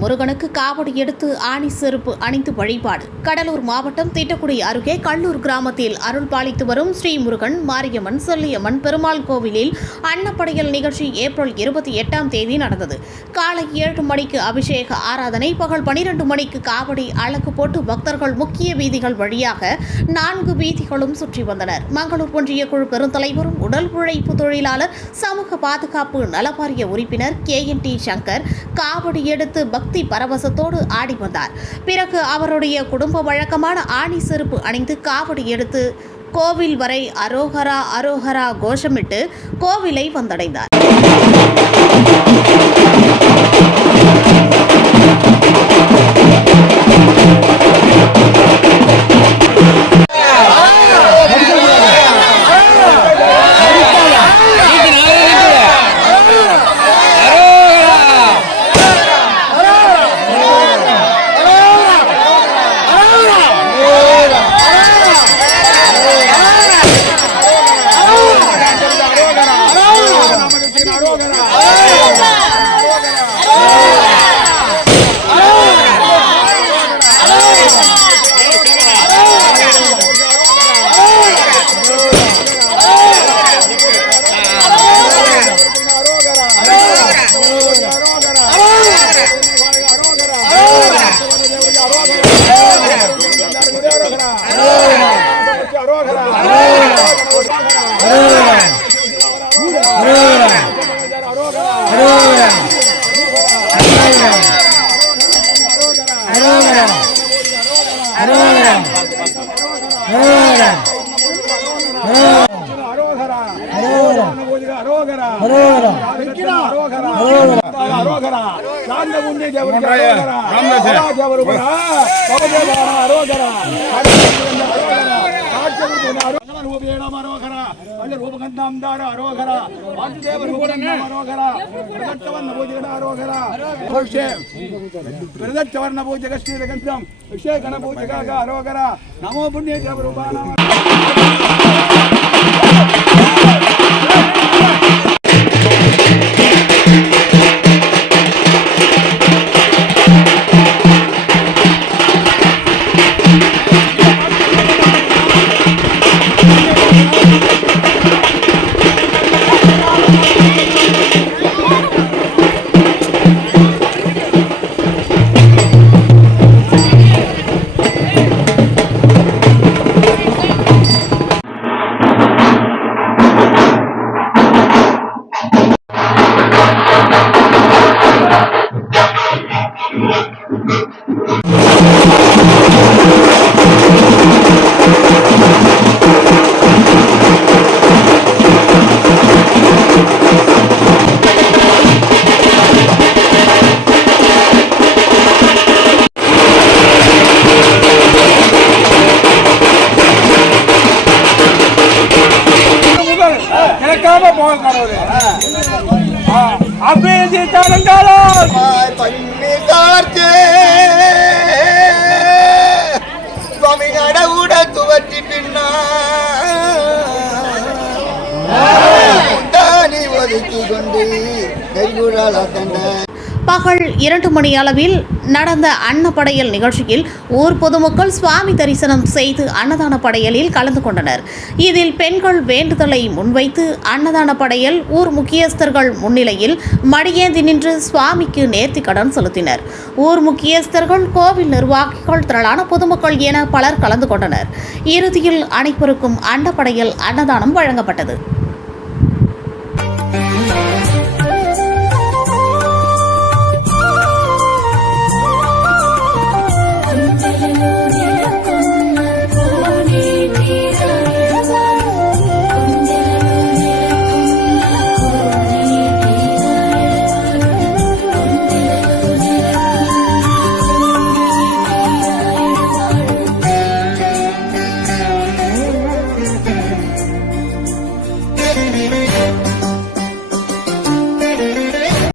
முருகனுக்கு காவடி எடுத்து ஆணி செருப்பு அணிந்து வழிபாடு. கடலூர் மாவட்டம் திட்டக்குடி அருகே கள்ளூர் கிராமத்தில் அருள் பாலித்து வரும் ஸ்ரீ முருகன், மாரியம்மன், செல்லியம்மன் பெருமாள் கோவிலில் அன்னப்படையல் நிகழ்ச்சி ஏப்ரல் 28ஆம் தேதி நடந்தது. காலை 7 மணிக்கு அபிஷேக ஆராதனை, பகல் 12 மணிக்கு காவடி அலகு போட்டு பக்தர்கள் முக்கிய வீதிகள் வழியாக 4 வீதிகளும் சுற்றி வந்தனர். மங்களூர் ஒன்றிய குழு பெருந்தலைவரும் உடல் உழைப்பு தொழிலாளர் சமூக பாதுகாப்பு நலவாரிய உறுப்பினர் KNT சங்கர் காவடி எடுத்து பக்தி பரவசத்தோடு ஆடி வந்தார். பிறகு அவருடைய குடும்ப வழக்கமான ஆணி செருப்பு அணிந்து காவடி எடுத்து கோவில் வரை அரோகரா அரோகரா கோஷமிட்டு கோவிலை வந்தடைந்தார். నమో పుణ్య பகல் 2 மணி அளவில் நடந்த அன்னப்படையல் நிகழ்ச்சியில் ஊர் பொதுமக்கள் சுவாமி தரிசனம் செய்து அன்னதான படையலில் கலந்து கொண்டனர். இதில் பெண்கள் வேண்டுதலை முன்வைத்து அன்னதான படையல் ஊர் முக்கியஸ்தர்கள் முன்னிலையில் மடியேந்தி நின்று சுவாமிக்கு நேர்த்திக்கடன் செலுத்தினர். ஊர் முக்கியஸ்தர்கள், கோவில் நிர்வாகிகள், திரளான பொதுமக்கள் என பலர் கலந்து கொண்டனர். இறுதியில் அனைவருக்கும் அன்னப்படையல் அன்னதானம் வழங்கப்பட்டது.